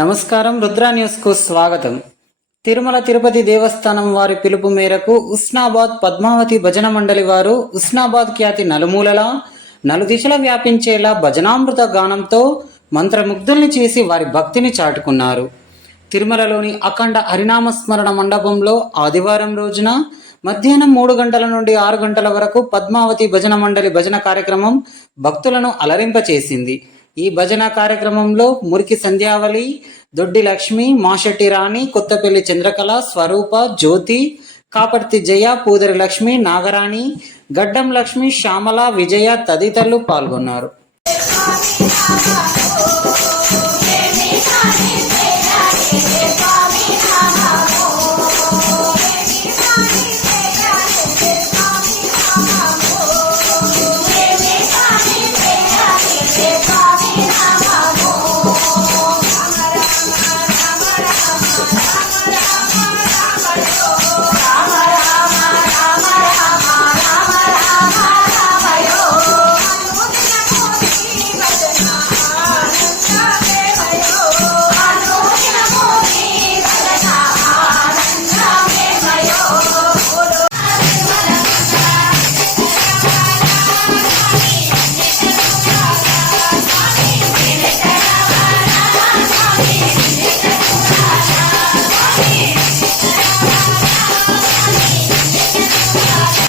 నమస్కారం. రుద్ర న్యూస్ కు స్వాగతం. తిరుమల తిరుపతి దేవస్థానం వారి పిలుపు మేరకు ఉస్నాబాద్ పద్మావతి భజన మండలి వారు ఉస్నాబాద్ ఖ్యాతి నలుమూలలా నలుదిశల వ్యాపించేలా భజనామృత గానంతో మంత్రముగ్ధుల్ని చేసి వారి భక్తిని చాటుకున్నారు. తిరుమలలోని అఖండ హరినామస్మరణ మండపంలో ఆదివారం రోజున మధ్యాహ్నం 3 గంటల నుండి 6 గంటల వరకు పద్మావతి భజన మండలి భజన కార్యక్రమం భక్తులను అలరింపచేసింది. ఈ భజన కార్యక్రమంలో మురికి సంధ్యావళి, దొడ్డి లక్ష్మి, మాషెట్టి రాణి, కొత్తపల్లి చంద్రకళ, స్వరూప, జ్యోతి, కాపర్తి జయ, పూదరి లక్ష్మి, నాగరాణి, గడ్డం లక్ష్మి, శ్యామల, విజయ తదితరులు పాల్గొన్నారు.